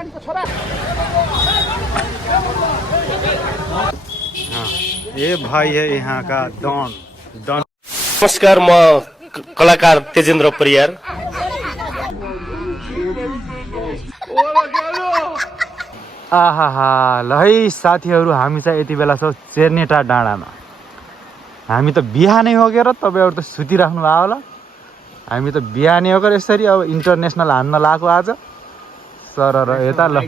ये भाई है यहाँ का डॉन। नमस्कार, म कलाकार तेजेन्द्र परियार। आहाहा ल है साथीहरू, हामी चाहिँ यति बेला छौँ चेर्नेटा डाँडामा। हामी त बिहानै होगेर तपाईँहरू त सुतिराख्नु भयो होला। हामी त बिहानै होगेर यसरी अब इन्टरनेसनल हान्न लाग्यो आज सर र यता ल।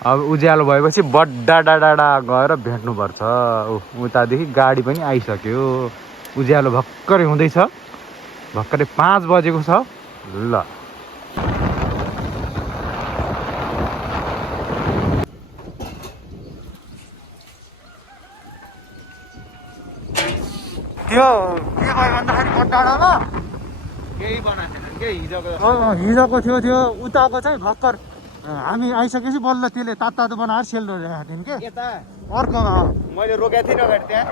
अब उज्यालो भएपछि बड्डा डाँडा गएर भेट्नुपर्छ। उतादेखि गाडी पनि आइसक्यो। उज्यालो भर्खरै हुँदैछ, भर्खरै 5 बजेको छ। ल त्यो के भयो भन्दाखेरि डाँडामा केही बनाएको छैन के हिजोको थियो त्यो उताको चाहिँ भर्खर हामी आइसकेपछि बल्ल त्यसले तातो बनाएर सेल गरिरहेको थियौँ कि यता अर्कोमा। मैले रोकेको थिएँ अगाडि त्यहाँ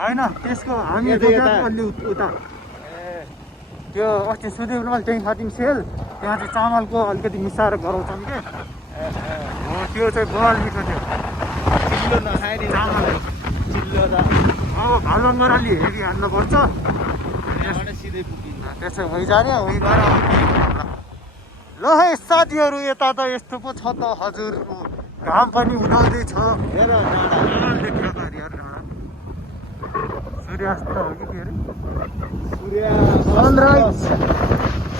होइन त्यसको हामी अलि उता त्यो अस्ति सुदेव मैले त्यहीँ खाथ्यौँ सेल। त्यहाँ चाहिँ चामलको अलिकति मिसाएर गराउँछौँ कि त्यो चाहिँ बल मिठो थियो। चिल्लो नखाए नि चामल चिल्लो त अब भालुङबाट अलि हेभी हान्नुपर्छ। यहाँबाट सिधै पुगिन्छ। त्यसो भइजाने उही गएर ल है साथीहरू, यता त यस्तो पो छ त हजुर। घाम पनि उदाउँदैछ। हेर डाँडा देखियो त यार डाँडा। सूर्यास्त हो कि के अरे? सूर्य सनराइज।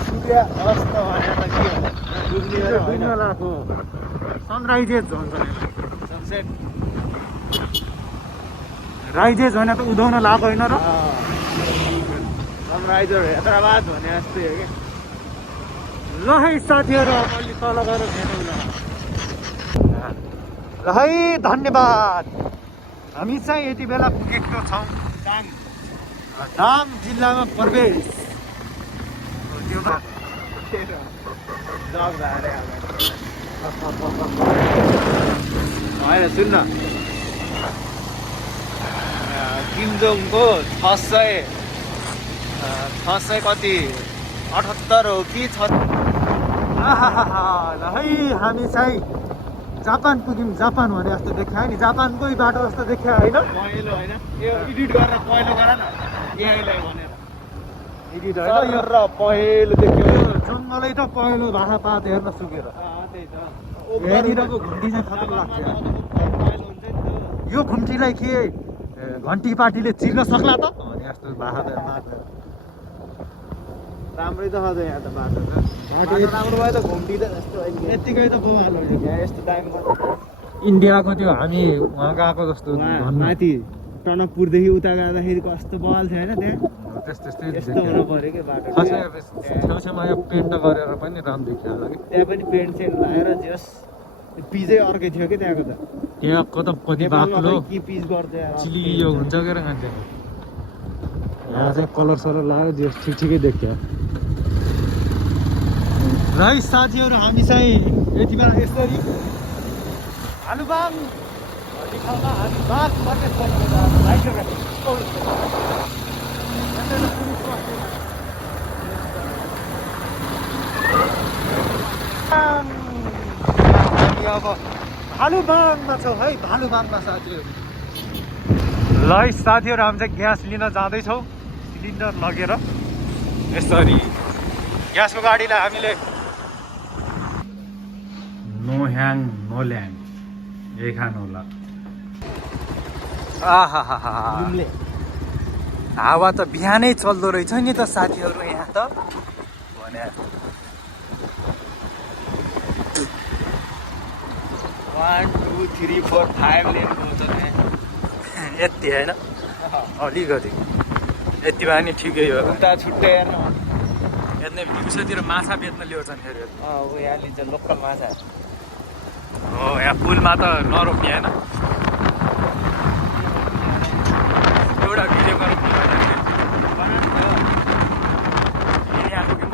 सूर्य अस्त भनेर त के हो डुब्ने बेलाको सनराइजेस भन्छ। सनसेट राइजेस भने त उदाउन लाग्यो होइन र? सनराइजर हैदराबाद भने जस्तै हो कि। ल है साथीहरू, अलि तल गएर भेटौँ न। ल है धन्यवाद। हामी चाहिँ यति बेला पुगेको छौँ दाम जिल्लामा प्रवेश। त्यो होइन सुन्न, किमजोङको 600 कति 78 हो कि 6। ल है हामी चाहिँ जापान पुग्यौँ। जापान भने जस्तो देखियो नि, जापानकै बाटो जस्तो देखियो होइन? पहेँलो होइन यो एडिट गरेर पहेँलो गर न यहीँलाई भनेर एडिट यो र पहेँलो देख्यो। जङ्गलै त पहिलो भाषा पात हेर्न सुकेर त्यही त यहाँनिरको घुम्टी चाहिँ खतम लाग्छ। पहेँलो हुन्छ नि त। यो घुम्टीलाई के घन्टी पार्टीले चिर्न सक्ला त भने जस्तो भाषा मात्र। राम्रै त छ यहाँ त बाटो त। बाटो राम्रो भयो त घुम्टी त यस्तो यत्तिकै त बवाल हो। यहाँ यस्तो दाममा इन्डियाको त्यो हामी वहाँ गएको जस्तो माथि टनकपुरदेखि उता जाँदाखेरि कस्तो बवाल थियो होइन त्यहाँ। त्यस्तै यस्तो हुनु पऱ्यो कि बाटो। छेउछेउमा यो पेन्ट गरेर पनि राम्रो देखियो होला कि। त्यहाँ पनि पेन्ट सेन्ट लगाएर जस पिजै अर्कै थियो कि त्यहाँको त। त्यहाँको त कति बाक्लो के पिज गर्थ्यो चिलियो हुन्छ के मान्छे। यहाँ चाहिँ कलर सलर लगाएर जे ठिक ठिकै देख्थ्यो। र है साथीहरू, हामी चाहिँ यति बेला यसरी भालुबाङ भन्ने ठाउँमा हामी बाघ प्रवेश हामी अब भालुबाङमा छौँ है। भालुबाङमा साथीहरू। ल है साथीहरू, हामी चाहिँ ग्यास लिन जाँदैछौँ सिलिन्डर लगेर। यसरी ग्यासको गाडीलाई हामीले नो ह्याङ नो ल्याङ यही खानु होला। आहा हावा त बिहानै चल्दो रहेछ नि त साथीहरू यहाँ त भने। 1 2 3 4 5 लेनको हुन्छ त्यहाँ। यति होइन अलिकति यतिमा नि ठिकै हो। उता छुट्टै हेर्नु हेर्ने दिउँसोतिर माछा बेच्न ल्याउँछन् फेरि। यहाँ लिन्छ लोकल माछा। हो यहाँ पुलमा त नरोक्ने होइन। एउटा भिडियो गरौँ यहाँको कि म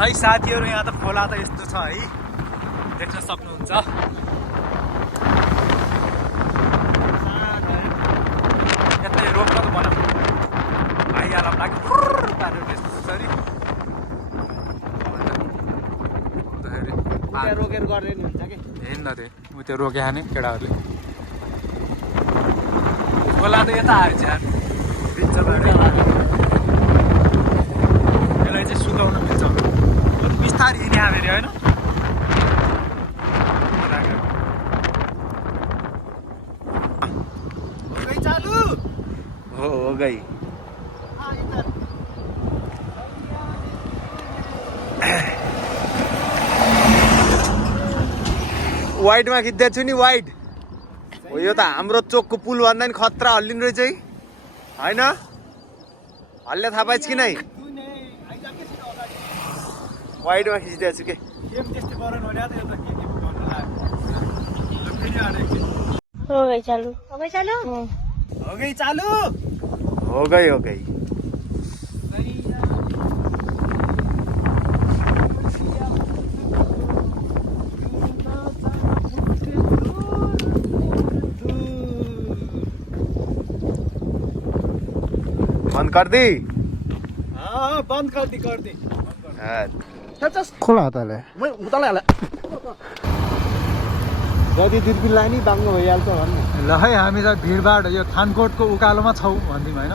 है साथीहरू, यहाँ त खोला त यस्तो छ है, देख्न सक्नुहुन्छ। गरेर नि हुन्छ कि हेर्न त्यो उ त्यो रोके खाने केटाहरूले खोला त यता हाल्छ यार यसलाई चाहिँ सुकाउन मिल्छ बिस्तारै हिँड्ने फेरि होइन चालु हो गई वाइडमा खिच्दैछु नि वाइड हो यो त हाम्रो चोकको पुल भन्दा नि खतरा हल्लिनु रहेछ है होइन हल्ले थाहा पाइस् कि नै वाइडमा खिचिदिएको छु के हो गई चालू हो गई चालू हो गई बंद कर दी हाँ बंद कर दी खोला हातले जति दुर्बिन लाने बाङ्गो भइहाल्छ भन्नु ल है हामी त भिडभाड यो थानकोटको उकालोमा छौँ भन्दिउँ होइन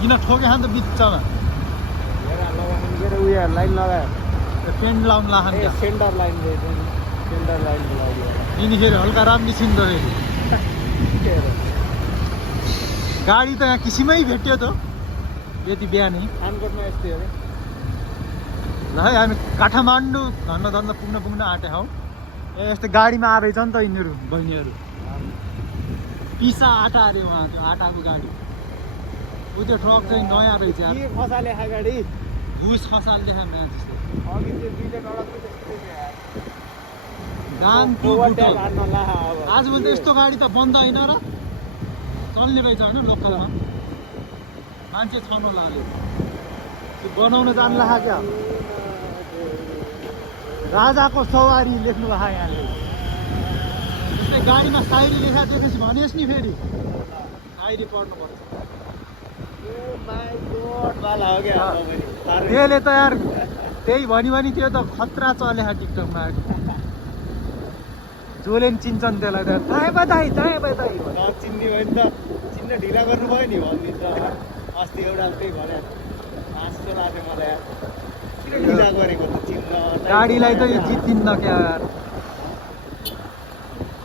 किन ठोके खान त बिचमा उयो लाइन लगायो पेन्ट लाउनु लाखान क्या सेन्टर लाइन लगायो यिनीखेरि हल्का राम निस्किँदो फेरि गाडी त यहाँ किसिमै भेट्यो त यति बिहानै थानकोटमा यस्तै हो ल है हामी काठमाडौँ धन्न पुग्न आँटे हौ ए यस्तै गाडीमा आएछ नि त यिनीहरू बहिनीहरू पिसा आँटा अरे उहाँ त्यो आँटाको गाडी ऊ त्यो ट्रक चाहिँ नयाँ रहेछ यार के खसाले गाडी भुस खसाल देखा नयाँ जस्तो अघि त्यो दुईटा डडक दाम आजभन्दा त यस्तो गाडी त बन्द होइन र चल्ने रहेछ होइन लोकलमा मान्छे छाउन लाग्यो त्यो बनाउन जान्ला क्या राजाको सवारी लेख्नु भएको यहाँले जस्तै गाडीमा सायरी लेखा देखेपछि भनेस् नि फेरि सायरी पढ्नुपर्छ त्यसले त यार त्यही भनी त्यो त खतरा चले टिकटकमा जसले पनि चिन्छन् त्यसलाई त दाएँ बधाई चिन्ने भयो नि त चिन्न ढिला गर्नुभयो नि भनिदिन्छ अस्ति एउटा त्यही भन्यो हाँसो लाग्यो मलाई किन ढिला गरेको त चिन्न गाडीलाई त यो जित्दिन्न क्या यार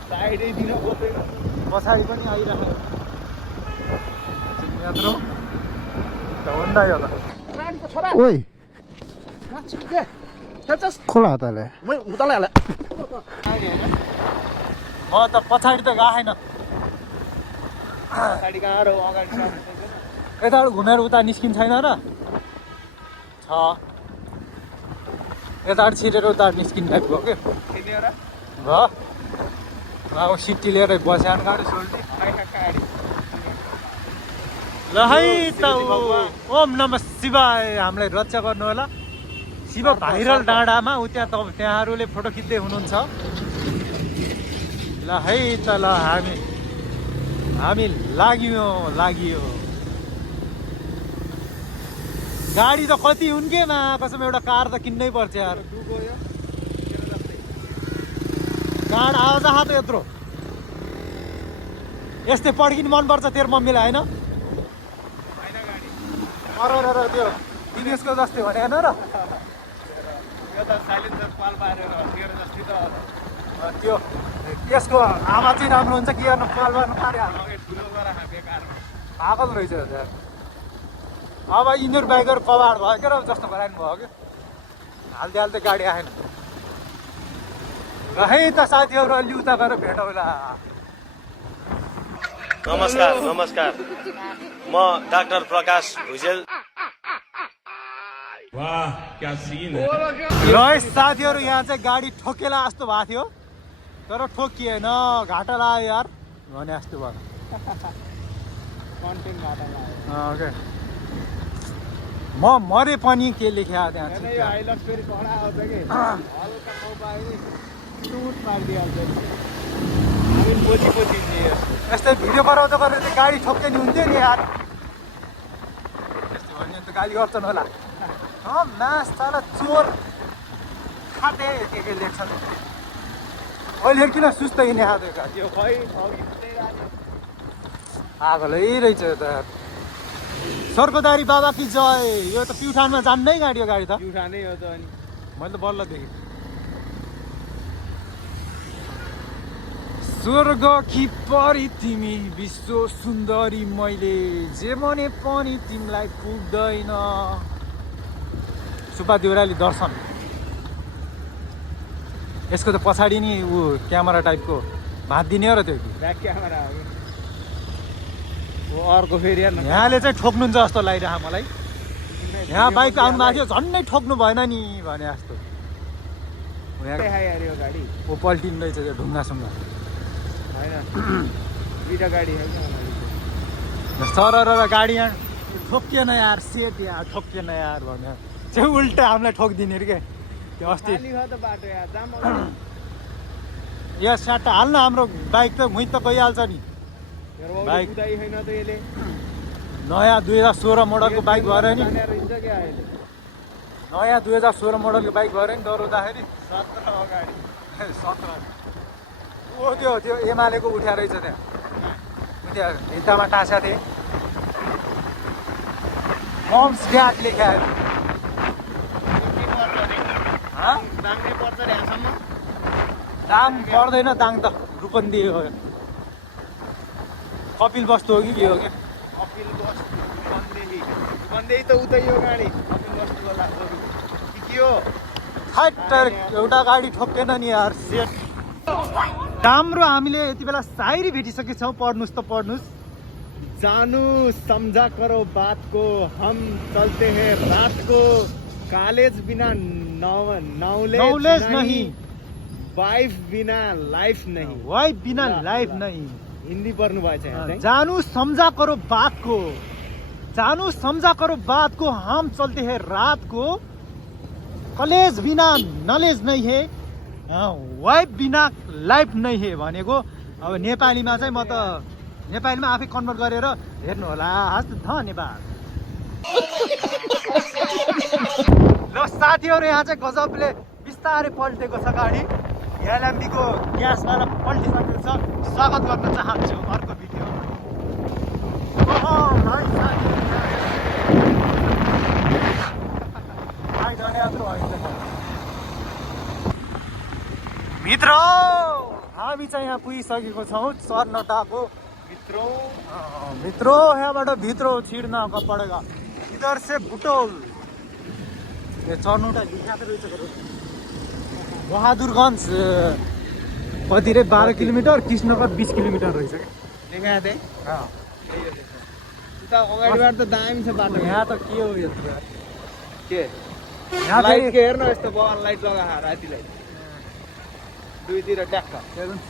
साइडै दिन बोल्दैन पछाडि पनि आइरहेको यत्रो होन्डा यो ओइ खोला हातले म त पछाडि त गएन पछाडि कहाँ रह अगाडि यताबाट घुमेर उता निस्किन्छ छैन र छ यताबाट छिरेर उता निस्किने टाइप भयो कि भयो अब सिटी लिएर बस्या गाडी सोल्टी ल है त ओम नमः शिवाय हामीलाई रक्षा गर्नु होला शिव भाइरल डाँडामा उ त्यहाँहरूले फोटो खिच्दै हुनुहुन्छ ल है त ल हामी लाग्यो गाडी त कति हुन् के मा कसम एउटा कार त किन्नै पर्छ यार गाड आवाज त यत्रो यस्तै पड्किनु मनपर्छ तेरो मम्मीलाई होइन अर त्यो दिनेशको जस्तै भने होइन र त्यो त्यसको आमा चाहिँ राम्रो हुन्छ कि गर्नु पाल गर्नु पारिहाल्नु पागल रहेछ यार अब यिनीहरू बाइकहरू कबाड भयो क्या र जस्तो गराइनु भयो कि हाल्दै गाडी आएन र है त साथीहरू अलि उता गएर भेटौँला नमस्कार म डाक्टर प्रकाश भुजेल वाह क्या सीन है र साथीहरू यहाँ चाहिँ गाडी ठोकेला जस्तो भएको थियो तर ठोकिएन घाटा लाग्यो यार भने जस्तो भयो कन्टेन्ट घाटा लाग्यो ओके म मरे पनि के लेख्या त्यहाँ हाइलक्स फेरि कडा आउँछ कि हल्का ठाउँ पायो नि टुट पारिदिइहाल्छ हामी पछि यस्तै भिडियो गराउँदा गरेर चाहिँ गाडी ठोक्कै नि हुन्थ्यो नि यार यस्तो भने त गाली गर्छन् होला मास्ताला चोर खाते के लेख्छन् अहिले किन सुस्तै हिँड्ने आएको यो खै अघि मात्रै राख्यो। पागलै रहेछ यो त सर्कोदारी बाबा कि जय यो त प्युठानमा जान्नै गाडी हो गाडी त उठानै हो त अनि मैले त बल्ल देखेँ स्वर्ग कि परी तिमी विश्व सुन्दरी मैले जे भने पनि तिमीलाई पुग्दैन सुब्बा देउराली दर्शन यसको त पछाडि नि ऊ क्यामेरा टाइपको भाँचिदिने हो र त्यो कि ब्याक क्यामेरा हो कि। हो अर्को फेरि हेर्न यहाँले चाहिँ ठोक्नुहुन्छ जस्तो लागिरहेको मलाई यहाँ बाइक आउनु भएको थियो झन्नै ठोक्नु भएन नि भने जस्तो खाइहाल्यो गाडी ऊ पल्टिँदैछ त्यो ढुङ्गासँग होइन दुईवटा गाडी होइन सर र गाडी यहाँ ठोकिएन यार सेट यार ठोकिएन यार भने चाहिँ उल्टा हामीलाई ठोकिदिने अरे क्या त्यो अस्ति खाली भयो त बाटो यार जाम यहाँ स्याट हाल्न हाम्रो बाइक त मुइ त गइहाल्छ नि बाइक। कुदाइ छैन त यसले नयाँ 2016 मोडलको बाइक भएर नि हिँड्छ क्या अहिले नयाँ 2016 मोडलको बाइक भएर नि डराउँदाखेरि 17 अगाडि 17 ओ त्यो एमालेको उठ्या रहेछ त्यहाँ त्यहाँ भित्तामा टाँसा थिएँ मम्स ड्याड लेख्या दाम नै पर्छ रे यहाँसम्म दाम पर्दैन दाङ त रूपन्दी हो कपिल वस्तु हो कि के हो क्या अपिल बस्ती बन्देही त उतै हो गाडी अपिल बस्तीको लाग्छ कि के हो फाइट एउटा गाडी ठोक्केन नि यार सेट राम्रो हामीले यति बेला सायरी भेटिसकेको छौँ पढ्नुहोस् त पढ्नुहोस् जानू समझा करो बात को हम चलते हैं रात को कॉलेज बिना नॉलेज नहीं वाइफ बिना लाइफ नहीं वाइफ बिना लाइफ नहीं हिन्दी पढ्नु भएछ यहाँ चाहिँ जानू समझा करो बात को जानू समझा करो बात को हम चलते हैं रात को कलेज बिना नलेज नहीं है वाइफ बिना लाइफ नहीं है भनेको अब नेपालीमा चाहिँ म त नेपालीमा आफै कन्भर्ट गरेर हेर्नु होला हस् थ नेपाल ल साथीहरू यहाँ चाहिँ गजबले बिस्तारै पल्टेको छ गाडी एलएमबीको ग्यासबाट पल्टिसकेको छ स्वागत गर्न चाहन्छु अर्को भिडियो मित्र हामी चाहिँ यहाँ पुगिसकेको छौँ चर्नटाको भित्र यहाँबाट भित्र छिर्न पड़ेगा इधर से बुटोल ये चर्नटा रहेछ बहादुरगञ्ज कति रे 12 किलोमिटर कृष्णगढ 20 किलोमिटर रहेछ देखाएको थिएँ उता अगाडिबाट त दामी छ बाटो यहाँ त के हो यो के यहाँ लाइट फेरि के हेर्न यस्तो बगान लाइट लगाएर रातिलाई दुईतिर ट्याक्क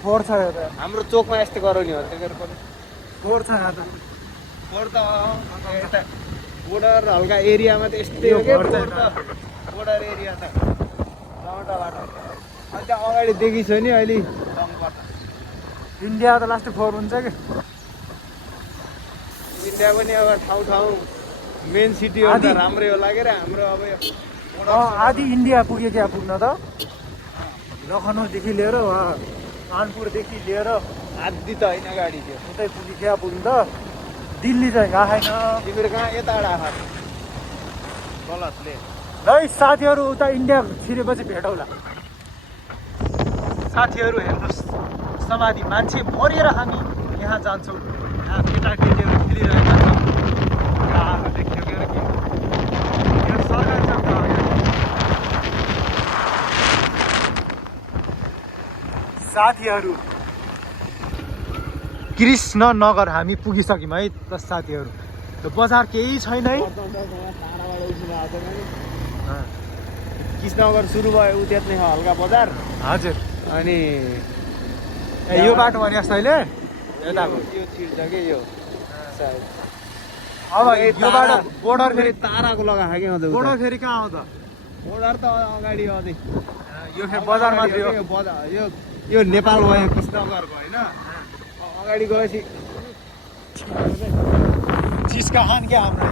फोहोर छ यो त हाम्रो चोकमा यस्तो गराउने हो त्यही पनि फोहोर छ यहाँ त फोहोर त यता बोर्डर हल्का एरियामा त यस्तै हो क्या बोर्डर एरिया त टमाटा बाटो अनि त्यहाँ अगाडि देखी छ नि अहिले इन्डिया त लास्ट फोहोर हुन्छ कि इन्डिया पनि अब ठाउँ मेन सिटी हो त राम्रै होला के हाम्रो अब यो आधी इन्डिया पुग्यो क्या पुग्न त लखनऊदेखि लिएर कानपुरदेखि लिएर आधी त होइन गाडी थियो उतै पुग्यो क्या पुग्नु त दिल्ली चाहिँ गएको छैन तिमीहरू कहाँ यता आएको गलतले ल साथीहरू उता इन्डिया छिरेपछि भेटौँला साथीहरू हेर्नुहोस् समाधि मान्छे मरेर हामी यहाँ जान्छौँ यहाँ केटाकेटीहरू खेलिरहेका छन् देखियो के यो सरकारी जग्गा हो। साथीहरू कृष्णनगर हामी पुगिसक्यौँ है त साथीहरू त्यो बजार केही छैन है कृष्णनगर सुरु भयो उ त्यति हल्का बजार हजुर अनि यो बाटो भने जस्तो अहिले यताको यो छिर्छ कि यो सायद अब यो बाटो बोर्डर फेरि ताराको लगाएको क्या बोर्डर फेरि कहाँ आउँछ बोर्डर त अगाडि अझै यो फेरि बजार मात्रै हो यो बजार यो नेपाल भयो कृष्णनगरको होइन अगाडि गएपछि जिसका खान क्या हाम्रो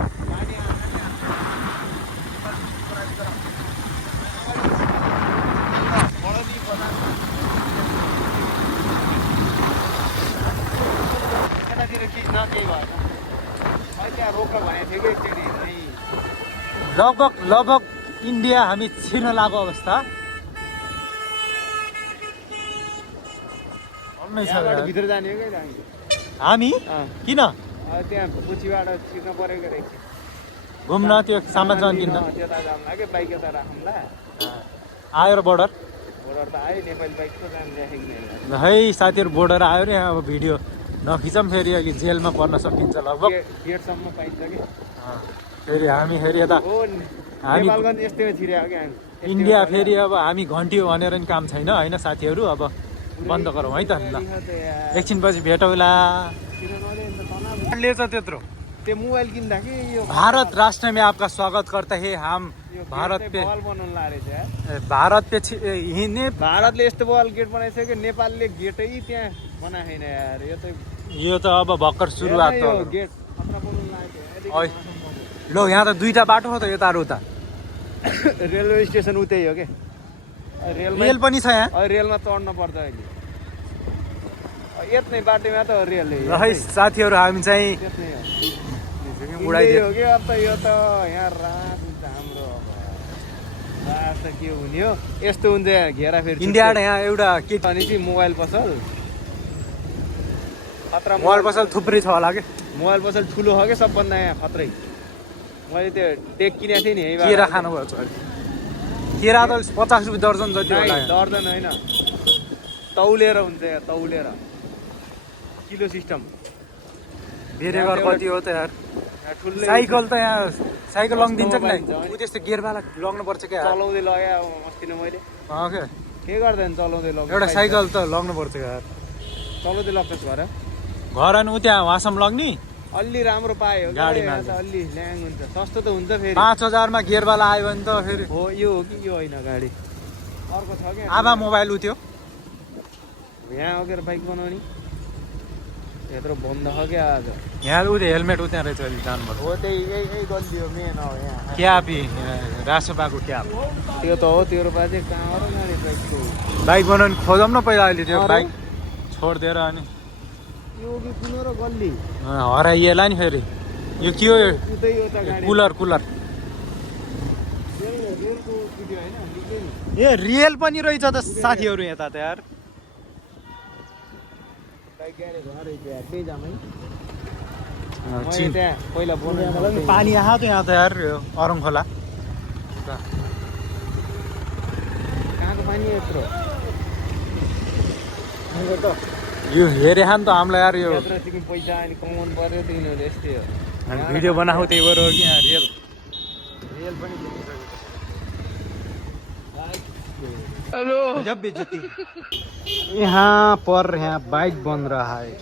यतातिर खिच्न केही भएन मैले त्यहाँ रोक भनेको थियो कि एकचोटि नहीं लगभग इन्डिया हामी छिर्न लागेको अवस्था यहाँबाट भित्र जाने हो कि हामी किन त्यहाँ पुचीबाट छिर्न परेको रहेछ घुम्न त्यो सामान किन्न त्यता जाऊँ कि बाइक यता राखौँला आयो र बोर्डर बोर्डर त आयो नेपाली बाइक त जानु देखेको है साथीहरू बोर्डर आयो रे अब भिडियो नखिचौँ फेरि अहिले जेलमा पर्न सकिन्छ लगभग गेटसम्म पाइन्छ कि फेरि हामी फेरि यता हो हामी नेपालगञ्ज यस्तैमा छिर्यो कि हामी इन्डिया फेरि अब हामी घन्टियो भनेर नि काम छैन होइन साथीहरू अब बन्द गरौँ है त ल एकछिनपछि भेटौँला त्यत्रो त्यो मोबाइल किन्दा कि यो भारत राष्ट्र में आपका स्वागत करते हैं हम भारत पे बल बनाउनु लागेको छ भारत पे हिँड्ने भारतले यस्तो बल गेट बनाइसक्यो कि नेपालले गेटै त्यहाँ बनाएको छैन यार यो त अब भर्खर सुरुवात यो हो गेट खतरा बनाउनु लागेको ओइ लो यहाँ त दुईटा बाटो हो त यता र उता रेलवे स्टेसन उतै हो के रेल पनि छ यहाँ रेलमा चढ्न पर्छ अहिले यत्नै बाटोमा त रेल र है साथीहरू हामी चाहिँ त्यत्नै हो उडाइदियो हो कि अब त यो त यहाँ रात हुन्छ हाम्रो रात त के हुने हो यस्तो हुन्छ यहाँ घेरा फेरि इन्डिया यहाँ एउटा के अनि चाहिँ मोबाइल पसल खतरा मोबाइल पसल थुप्रै छ होला कि मोबाइल पसल ठुलो हो कि सबभन्दा यहाँ खत्रै मैले त्यो टेक किनेको थिएँ नि केरा खानुभएको छ केरा त 50 रुपियाँ दर्जन जति होला यहाँ। दर्जन होइन तौलेर हुन्छ यहाँ तौलेर किलो सिस्टम बेरेगर कति हो त यार यहाँ ठुलै साइकल त यहाँ साइकल लगिदिन्छ कि पाइन्छ नै है। ऊ त्यस्तो गियरवाला लग्नु पर्छ क्या चलाउँदै लग्यो अस्ति नै मैले के के गर्दैन चलाउँदै लग्यो एउटा साइकल त लग्नु पर्छ यार चलाउँदै लग्छ घर घर अनि ऊ त्यहाँ वहाँसम्म लग्ने अलि राम्रो पायो गाडीमा अलि ल्याङ हुन्छ सस्तो त हुन्छ फेरि 5000 मा गियरवाला आयो भने त फेरि हो यो हो कि यो होइन गाडी अर्को छ क्या आधा मोबाइल उ थियो यहाँ अगेर बाइक बनाउने यत्रो बन्द छ क्या आज यहाँ ऊ हेलमेट उ त्यहाँ रहेछ अहिले जानुपर्छ हो त्यही यही गल्ली हो मेन हो यहाँ क्याप रासोपाको क्याप त्यो त हो तेरो पा चाहिँ कहाँ हो र गाडी बाइकको बाइक बनाउनु खोजौँ न पहिला अहिले त्यो बाइक छोडिदिएर अनि यो कि कुन र गल्ली हराइएला नि फेरि यो के हो उतै हो त गाडी कुलर रेलको भिडियो होइन निकै नि ए रियल पनि रहेछ त साथीहरू यता त यार बाइक ग्यारेज हो रहेछ यार त्यही जाम है मैले चिन त्यहाँ पहिला बनाउनु पानी आएको त यहाँ त यार यो अरङ खोला कहाँको पानी यत्रो यो हेरे नि त हामीलाई यार यो यत्रो सिक्किम पैसा अनि कमाउनु पर्यो तिनीहरू यस्तै हो भिडियो बनाएको त्यही भएर हो कि यहाँ रियल रेल पनि जब बेइज्जती यहाँ पर यहाँ बाइक बन रहा है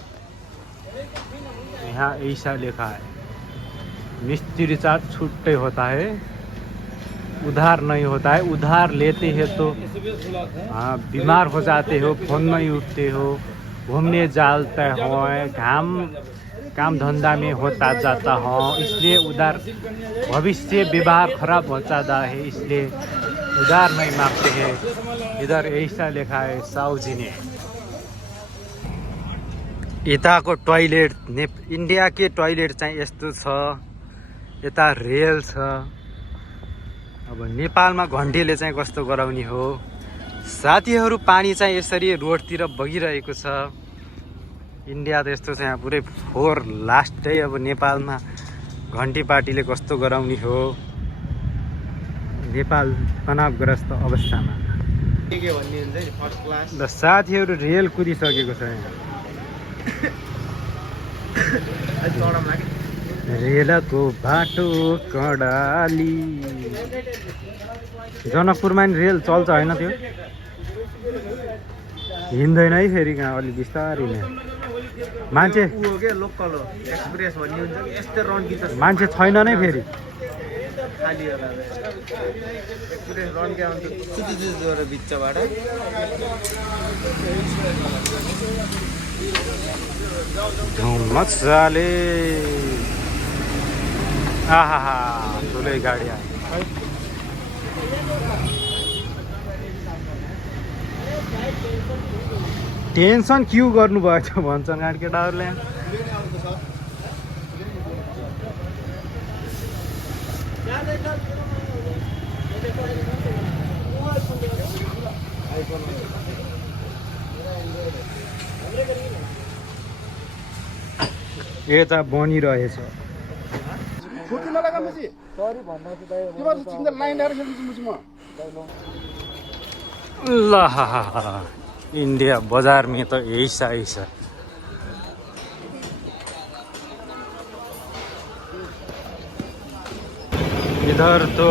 यहाँ ऐसा लिखा है मिस्त्री चार्ज छुट्टे होता है उधार नहीं होता है उधार लेते हैं तो हाँ बीमार हो जाते हो फोन नहीं उठते हो घूमने जाते हो काम धंधा में होता जाता हो इसलिए उधार भविष्य व्यवहार खराब हो जाता है इसलिए उधार नहीं मांगते हैं इधर ऐसा लिखा है साउजी ने यताको टोइलेट इन्डिया के टोइलेट चाहिँ यस्तो छ यता रेल छ अब नेपालमा घन्टीले चाहिँ कस्तो गराउने हो साथीहरू पानी चाहिँ यसरी रोडतिर बगिरहेको छ इन्डिया त यस्तो छ यहाँ पुरै फोहोर लास्टै अब नेपालमा घन्टी पार्टीले कस्तो गराउने हो नेपाल तनावग्रस्त अवस्थामा के भन्ने हुन्छ नि फर्स्ट क्लास ल साथीहरू रेल कुदिसकेको छ यहाँ रेलको बाटो कडाली जनकपुरमा नि रेल चल्छ होइन त्यो हिँड्दैन है फेरि कहाँ अलिक बिस्तारै नै मान्छे ऊ हो के लोकल हो एक्सप्रेस भन्ने हुन्छ कि यस्तै रन्किन्छ मान्छे छैन नै फेरि खाली होला एक्सप्रेस रन्के आउँछ जोर बिचबाट मजाले आहा ठुलै गाडी आयो टेन्सन क्यु गर्नुभएछ भन्छन् गाडी केटाहरूले। यता बनिरहेछ। ल इंडिया बाजार में तो ऐसा ऐसा इधर तो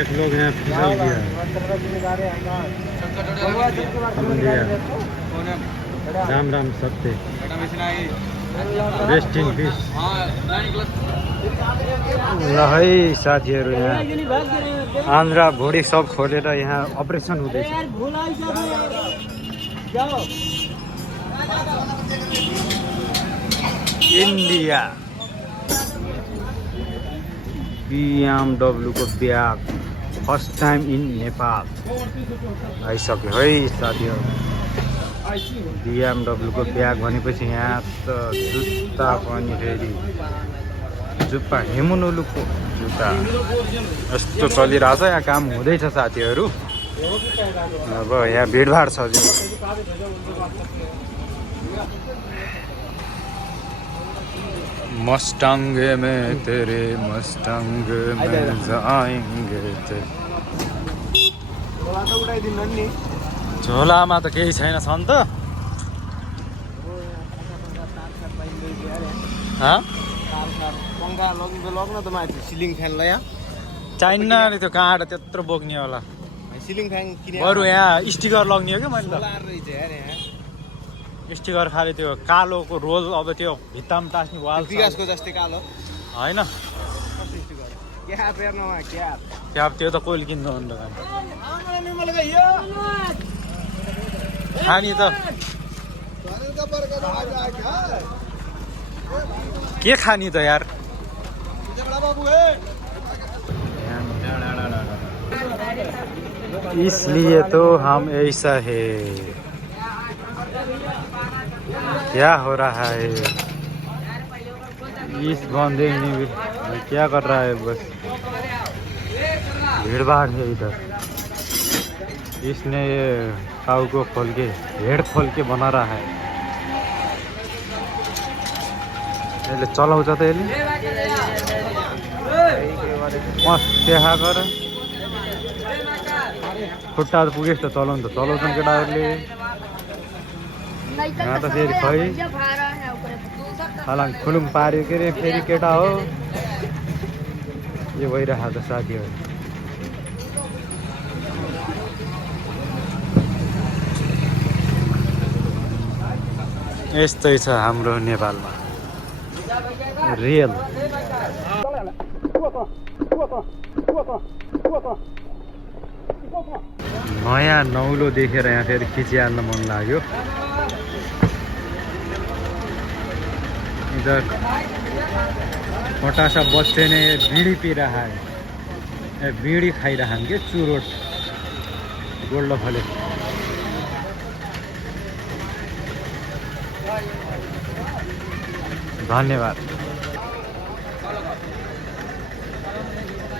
एक लोग यहाँ फिसल गया। इंडिया राम राम सत्य रेस्ट इन पीस। ल है साथीहरू यहाँ आन्द्रा भोडी सब खोलेर यहाँ अपरेसन हुँदैछ। इन्डिया BMW को bag first time in Nepal आइसक्यो है साथीहरू। BMW को ब्याग भनेपछि यहाँ त जुत्ता पनि फेरि जुत्ता हेमुनोलुको जुत्ता यस्तो चलिरहेछ। यहाँ काम हुँदैछ साथीहरू। अब यहाँ भिडभाड छ। मस्टंग में तेरे मस्टंग में जाएंगे झोलामा त केही छैन छन् त। सिलिङ फ्यान लया चाहिन्न त्यो कहाँबाट त्यत्रो बोक्ने होला। सिलिङ फ्यान किने बरु यहाँ स्टिकर लग्ने हो क्या मैले त। स्टिकर खालि त्यो कालोको रोल अब त्यो भित्तामा टास्ने वाल विकासको जस्तै कालो होइन क्याप त्यो त कोइल किन्नु हो नि त खानी त के खानी त यार। इसलिए तो हम ऐसा है। क्या हो रहा है इस बंदे ने क्या कर रहा है बस भीड़ भाड़ है इधर। इसने ये काऊ को खोल के हेड खोल के बना रहा है। यसले चलाउँछ त यसले मस्त देखा गर खुट्टा पुगेछ त चलाउँछन् केटाहरूले। यहाँ त फेरि खै हालाङ खुलुङ पार्यो के अरे फेरि केटा हो यो भइरहेको छ साथीहरू। यस्तै छ हाम्रो नेपालमा रियल। नयाँ नौलो देखेर यहाँ फेरि खिचिहाल्न मन लाग्यो। इधर छोटा सा बच्चे ने बीड़ी पी रहा है। बीड़ी खाई रहा है क्या चुरोट गोल्ड फले। धन्यवाद।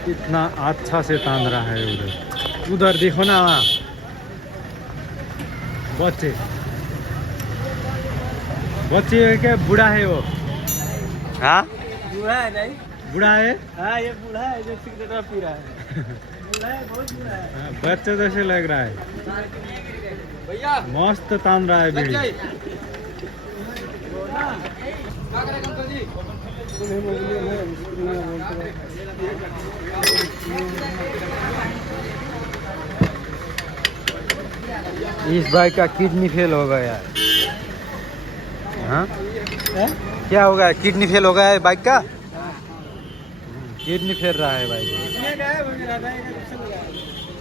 इतना अच्छा से तान रहा है उधर। उधर देखो ना वहाँ बच्चे बच्चे है क्या बूढ़ा है वो। हाँ बूढ़ा है नहीं बूढ़ा है। हाँ ये बूढ़ा है जो सिगरेट पी रहा है। बूढ़ा है बहुत बूढ़ा है। बच्चे जैसे लग रहा है। भैया मस्त तान रहा है बीड़ी। इस बाइक का किडनी फेल हो गया। हाँ क्या होगा किडनी फेल हो गया है बाइक का। किडनी फेल रहा है बाइक।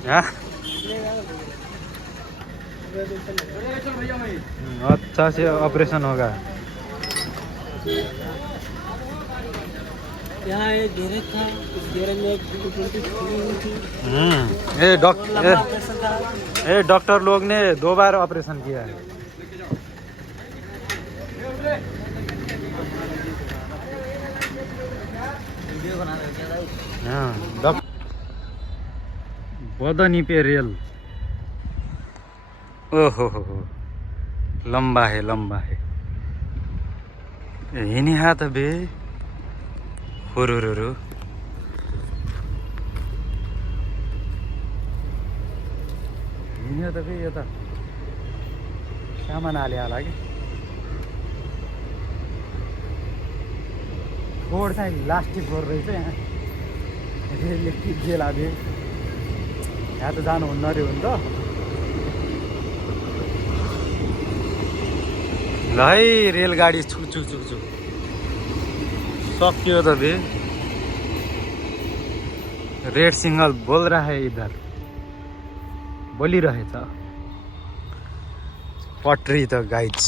हाँ अच्छा से ऑपरेशन होगा। यहाँ एक गैरेज था, उस गैरेज में एक टूटी हुई थी, ये ऑपरेशन था। ये डॉक्टर लोग ने 2 बार ऑपरेशन किया है। बदनी पे रेल, ओहो हो, लंबा है लंबा है। हिँडी हाथ बे हुरुरुरु। हिँड्यो त बे, यो त सामान हाले होला कि। फोर चाहिँ लास्टिक फोर रहेछ यहाँ। रेलले के लाग्यो यहाँ त जानुहुन्न अरे हो नि त। ल है रेलगाडी छुक छुक छुक छुक सक्यो त बे। रेड सिग्नल बोल रहा है इधर, बोलिरहेछ। पटरी त गाइड्स,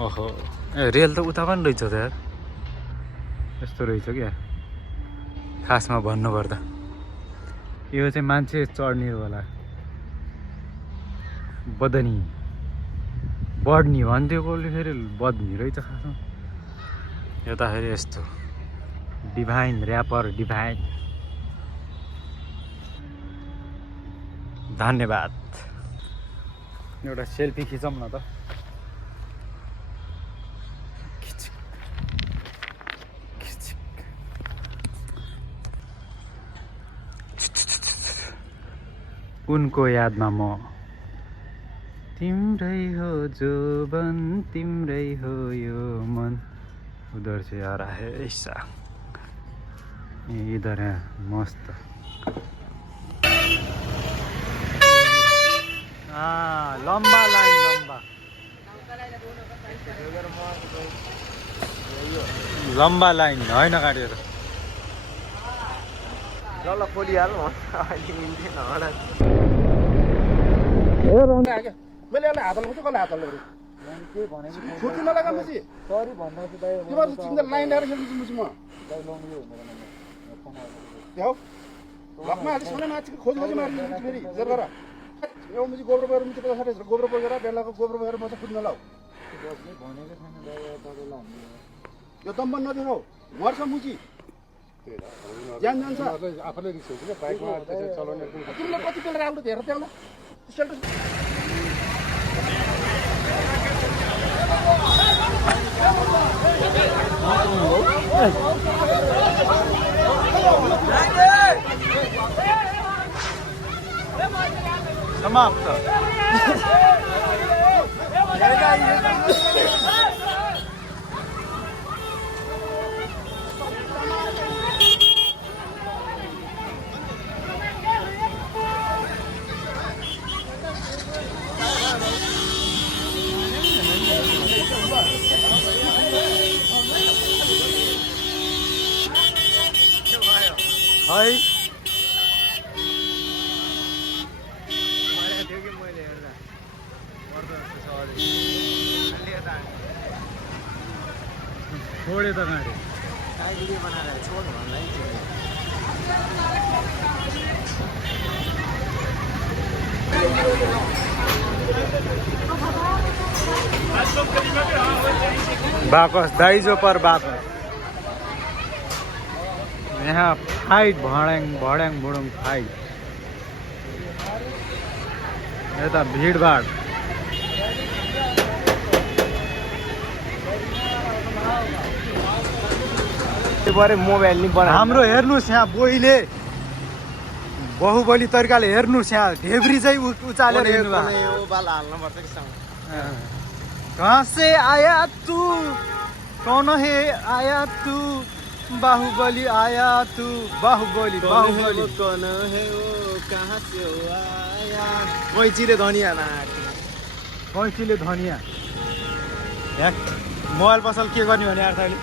ओहो रेल त उता पनि रहेछ त यार। यस्तो रहेछ क्या खासमा भन्नुपर्दा। यो चाहिँ मान्छे चढ्ने होला, बदनी बढ्नी भन्थ्यो कसले, फेरि बदनी रहेछ खासमा। यता फेरि यस्तो डिभाइन ऱ्यापर डिभाइन। धन्यवाद। एउटा सेल्फी खिचौँ न त। उनको यादमा म, तिम्रै हो जोबन तिम्रै हो यो मन। उधर से आ रहा है ऐसा, इधर है मस्त। हाँ लंबा लाइन, लंबा लाइन होइन काटेर। ल खोलिहाल्नु अहिले मिल्दैन होला। मैले यसलाई हात हाल्नु कसले हात हाल्नु छुट्टी नलगा मुसी सरी भन्नुहोस् दाइ। तिमीहरू चिन्ता लाइन ल्याएर खेल्छु मुसी म त्यो लकमा हाली सोना माछी खोज खोज मार्नु फेरि जर गर यो मुसी गोब्रो गएर मुसी 50 गोब्रो गएर बेलाको गोब्रो गएर म चाहिँ कुद्न लाऊ। भनेको छैन दाइ तपाईलाई हामी। यो दम्बन नदेखाउ, मर्छ मुची ज्यान जान्छ। आफूले रिस हुन्छ बाइकमा त्यसरी चलाउने। तिमीले कति बेला राम्रो हेर त्यहाँ समाप्त। है छोड्यो त गाडी बनाएर छोड्नु भन्लाई। बाकस दाइजो पर बाकस। यहाँ फाइट भड्याङ भड्याङ बुडुङ फाइट। यता भिडभाड। मोबाइल नि बना हाम्रो हेर्नुहोस् यहाँ बोइले बाहुबली तरिकाले हेर्नुहोस् यहाँ ढेब्री चाहिँ उचालेर हेर्नु यो बाल हाल्नुपर्छ कि सँग। कहाँ से आया तू, कौन है आया तू, बाहुबली आया तू, बाहुबली बाहुबली। कौन है वो कहाँ से आया, कैचीले धनिया नाट्यो। कैचीले धनिया। मोबाइल पसल के गर्ने भने यार अहिले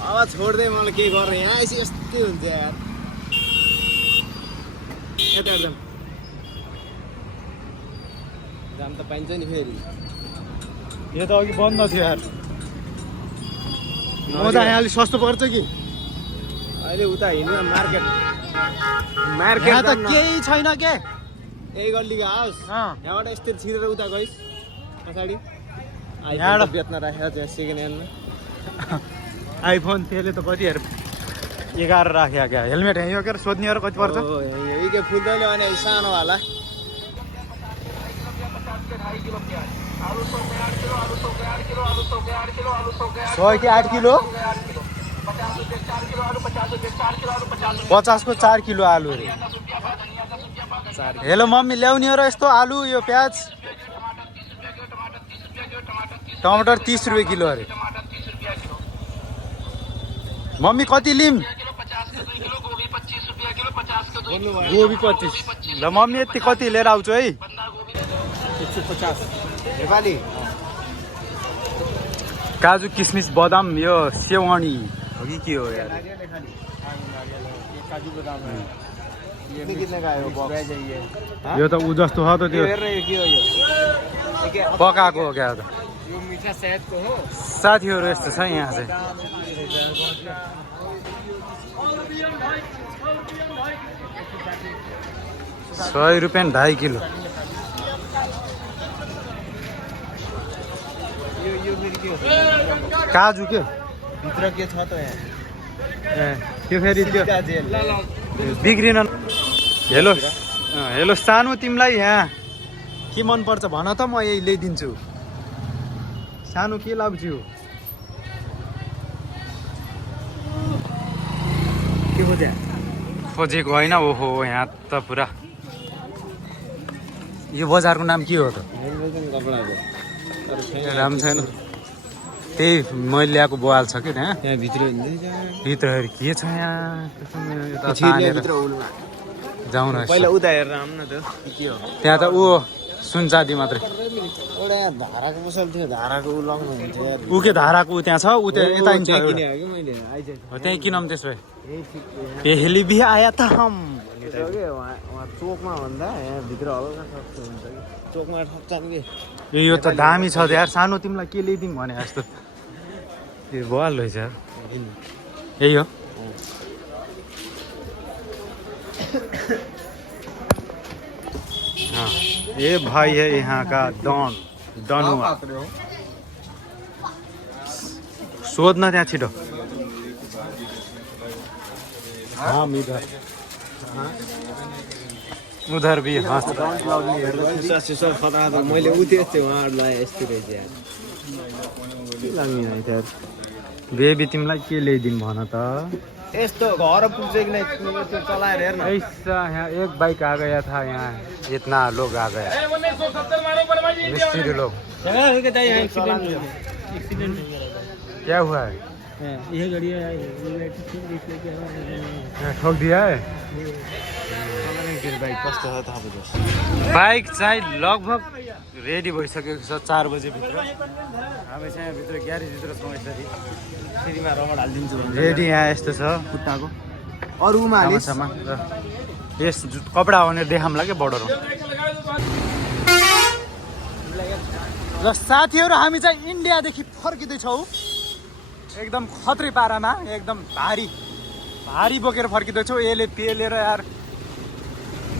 अब छोड्दै मलाई के गर्ने, यहाँ आएपछि यस्तै हुन्छ यार। यता एकदम जाम त पाइन्छ नि फेरि। यो त अघि बन्द थियो यार। मोजा यहाँ अलिक सस्तो पर्छ कि अहिले उता हिँड्नु मार्केट यहाँ त केही छैन के यही गल्लीको हाउस यहाँबाट यस्तै छिरेर उता गइस् पछाडि यहाँबाट बेच्न राखेको छ सेकेन्ड ह्यान्डमा आइफोन त्यसले त कति 11 राख्या क्या हेलमेट यहीँ के सोध्नेहरू कति पर्छ यही के फुल्दैले अनि सानो होला 100 कि 8 किलो 50 को 4 किलो आलु रे हेलो मम्मी ल्याउने हो र यस्तो आलु यो प्याज टमाटर 30 रुपैयाँ किलो अरे मम्मी कति लिम गोबी 25 ल मम्मी यति कति लिएर आउँछु है 150 नेपाली काजु किसमिस बदाम यो सेवानी हो कि के हो यार काजु बदाम ये कितने का है वो बॉक्स चाहिए यो त उ जस्तो हो त त्यो के हो यो पकाएको हो क्या त यो मीठा शहद को हो साथीहरू यस्तो छ यहाँ चाहिँ 100 रुपियाँ 2.5 किलो यो फेरि के हो काजु के भित्र के छ त यहाँ त्यो फेरि त्यो काजेल बिग्रिन हेलो हेलो सानो तिमीलाई यहाँ के मन पर्छ भन त म यही ल्याइदिन्छु सानो के लाउँछु के हो त्यहाँ खोजेको होइन ओहो यहाँ त पुरा यो बजारको नाम के हो त कपडाको राम्रो छैन त्यही मैले ल्याएको बवाल छ कि त्यहाँ यहाँ भित्र भित्रहरू के छ यहाँ भित्र जाउँ न पहिला उता हेरेर आउनु न त के हो त्यहाँ त ऊ सुनचाँदी मात्रै एउटा यहाँ धाराको पसल थियो धाराको उ लाउनु हुन्थ्यो यार ऊ के धाराको ऊ त्यहाँ छ ऊ त्यहाँ यता हिँड्छ किने एउटा। हो कि मैले आइज हो त्यहीँ किनौँ त्यसो भए पहली भी आया था हम वहाँ चोकमा भन्दा यहाँ भित्र हल्का सक्छ हुन्छ कि चोकमा ठक्छन् कि यो त दामी छ त यार सानो तिमीलाई के ल्याइदिउँ भने जस्तो यो बवाल रहेछ यार यही हो हाँ ये भाई है यहाँ का डॉन डनुआ सोध्न त्यहाँ छिटो हम इधर उधर भी हाँ मैले उ त्यस्तै उहाँहरूलाई यस्तो रहेछ यार के लाग्ने यार बेबी तिमीलाई के ल्याइदिउँ भन त यस्तो घर पुग्छ कि नै त्यो चलाएर हेर्न ऐसा यहाँ एक बाइक आ गया था यहाँ इतना लोग आ गया मिस्त्री लोग क्या हुआ है यह गाड़ी यहाँ ठोक दिया है बाइक कस्तो छ थाहा बुझ्छ बाइक चाहिँ लगभग रेडी भइसकेको छ 4 बजेभित्र हामी चाहिँ यहाँभित्र ग्यारेजभित्र छौँ यसरी सिरीमा रबड हालिदिन्छु रेडी यहाँ यस्तो छ खुट्टाको अरूमा हालिस् सामान र यस कपडा आउने देखाउँला के बर्डर र साथीहरू हामी चाहिँ इन्डियादेखि फर्किँदैछौँ एकदम खत्री पारामा एकदम भारी भारी बोकेर फर्किँदैछौँ यसले पेलेर यार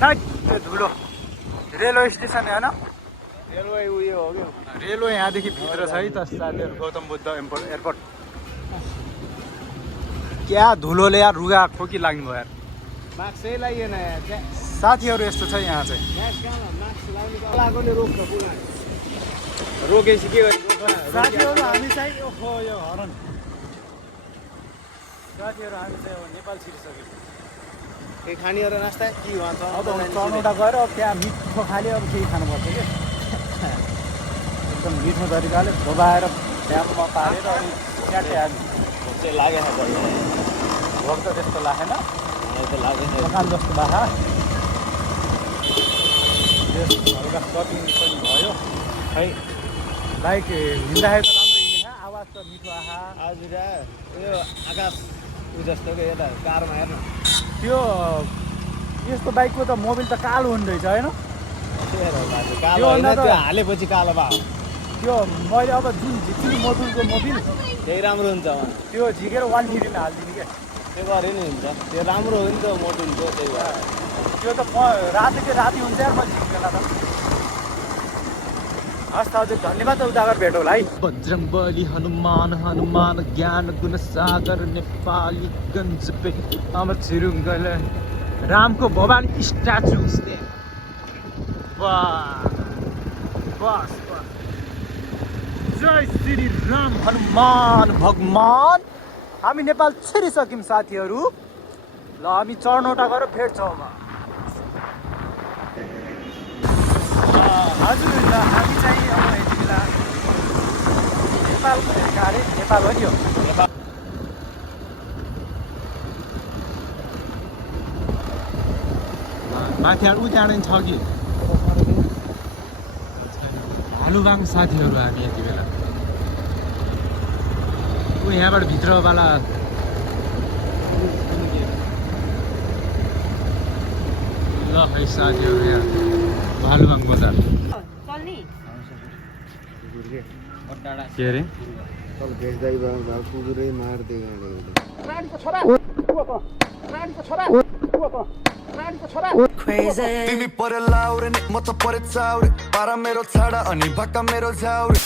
धुलो रेलवे स्टेसन होइन रेलवे उयो हो कि रेलवे यहाँदेखि भित्र छ है त साथीहरू गौतम बुद्ध एयरपोर्ट क्या धुलोले यार रुगा खोकी लाग्नु भयो यार मास्कै लागेन यार साथीहरू यस्तो छ यहाँ चाहिँ लागोले रोक्छ रोकेपछि के गर्नु साथीहरू हामी चाहिँ ओहो यो हरन साथीहरू हामी चाहिँ अब नेपाल छिरिसक्यो केही खानेहरू नास्ता के वहाँ अब चढ्नुटा गएर अब त्यहाँ मिठो खाले अब केही खानुपर्छ कि एकदम मिठो तरिकाले दबाएर ट्यापमा पारेर अनि च्याटे हाल्नु चाहिँ लागेन भोक त त्यस्तो लागेन लागेन दोकान जस्तो बाखा हल्का सपिङ पनि भयो खै बाइक हिँड्दाखेरि त राम्रो हिँडेछ आवाज त मिठो आहा हजुर उयो आकाश उ जस्तो कि यता कारमा हेर्न त्यो यस्तो बाइकको त मोबिल त कालो हुँदो रहेछ होइन कालो होइन त्यो हालेपछि कालो भयो त्यो मैले अब जुन झिक्छु नि मोबिलको मोबिल त्यही राम्रो हुन्छ उहाँ त्यो झिकेर 150 हालिदिने क्या त्यो गरे नि हुन्छ त्यो राम्रो हो नि त मोटुलको त्यही भएर त्यो त रातिको राति हुन्छ यार म झिक्दैन त हस् त हजुर धन्यवाद उदागर भेटौँला है बजरङ्गबली हनुमान हनुमान ज्ञान गुण सागर नेपाली गञ्ज पे अमर छिरुङ्गल रामको भगवान स्ट्याचु बस जय श्री राम हनुमान भगवान हामी नेपाल छिरिसक्यौँ साथीहरू ल हामी चढ्नौटा गएर भेट्छौँ अब हजुर ल हामी चाहिँ अब यति बेला नेपालको अरे नेपाल हो नि हो माथि उ जाने छ कि भालुबाङ साथीहरू हामी यति बेला ऊ यहाँबाट भित्रवाला ल है साथीहरू यहाँ भालुबाङ बजार के अरे चल भेट्दै कुकुरै मार्दै तिमी परे लाउरे म त परे चाउरे पारा मेरो छाडा अनि भक्का मेरो झाउरे